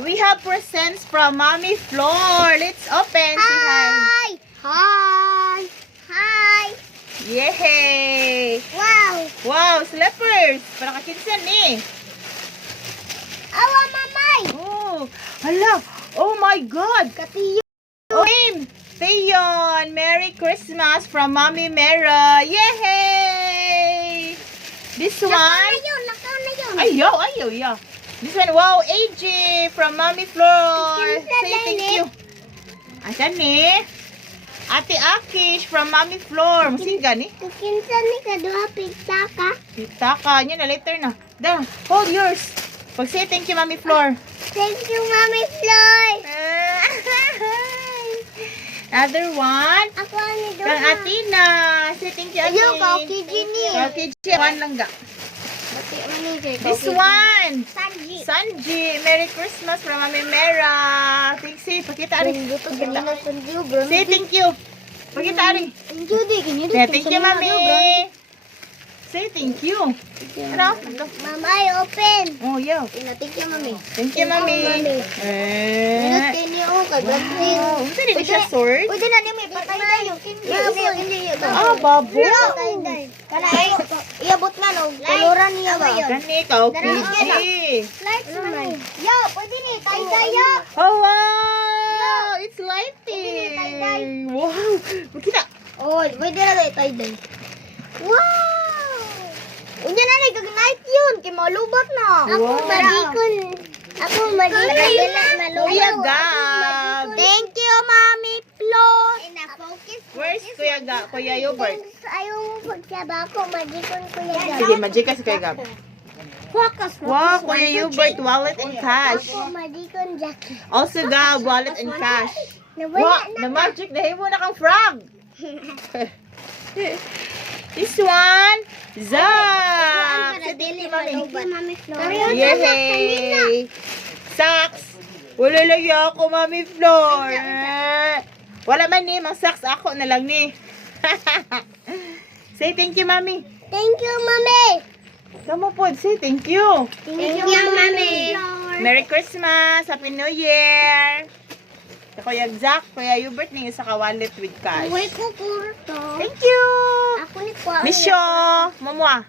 We have presents from Mommy Floor. Let's open. Say hi. Hi! Hi! Yay! Wow! Wow, slippers. Para kakinsan eh. Awa, mamay! Oh, hala. Oh my God. Katiyo! Oh, name. Theon. Merry Christmas from Mommy Mera. Yay! This one. Nakaw na yun! Ayaw, yeah. This one, wow, AJ from Mommy Floor. Kinsa Say thank dali? you. Asan ni? Ate Akish from Mommy Floor. Musiga ni? Kinsa ni kaduha pigta ka? Kita ka. Yan na, later na. There, hold yours. Pag say thank you, Mommy Floor. Thank you, Mami Floy! Another one. Ako ni Kang Duha. Atina. Say thank you, Ate. Ayaw ka, okay, Ginny. Okay, one lang ga. Bati man ni This one. Sanji. Sanji. Merry Christmas from Mommy Mera. Thanks, say. Pakita, Ari. Buto ganina Sanji, bro. Say thank you. Pakita, Ari. Thank you, di. Ganyan Yeah, thank you, Mami. Say thank you. Ano? Mamay, open. Oh, yeah. Thank you, Mami. Thank you, Mami. Minut kayo niyo, kagagawin. Wow. Unsa din siya sword? Pwede na niyo, may patay na yung hindi. Ah, babo. Kanay, iabot na no, kaloran niya ba? Gani ka, okay. Lights man. Yo, pwede ni, tayo. Oh, wow. It's lighting. Wow. Makita. Oh, pwede na tayo. Wow! Unya na ni kag night yun, kay malubat na. Wow. Ako madikon Kuya Gab. Thank you, Mami Flo. Focus. Where's Kuya Gab? Kuya Yobert. Ayaw mo pagsaba ko, madikon Kuya Gab. Sige, magic ka si Kuya Gab. Focus. Wow, Kuya Yobert, wallet and cash. Ako madikon Jackie. Also, Gab, wallet and cash. Nawala Wow, na magic na himo na kang frog. This one, Zach. Say thank you, Mami. Mami Flo. Yay! Socks! Wala lang ako, Mami Floor. Wala man ni, mang socks ako na lang ni. Say thank you, Mami. Thank you, Mami. Come on, say thank you. Thank you, Mami. Merry Christmas! Happy New Year! Kuya Zach, Kuya Hubert ni isa ka wallet with cash. Uy, kukurto. Thank you! Ako ni Kwa. Misyo! Mamwa!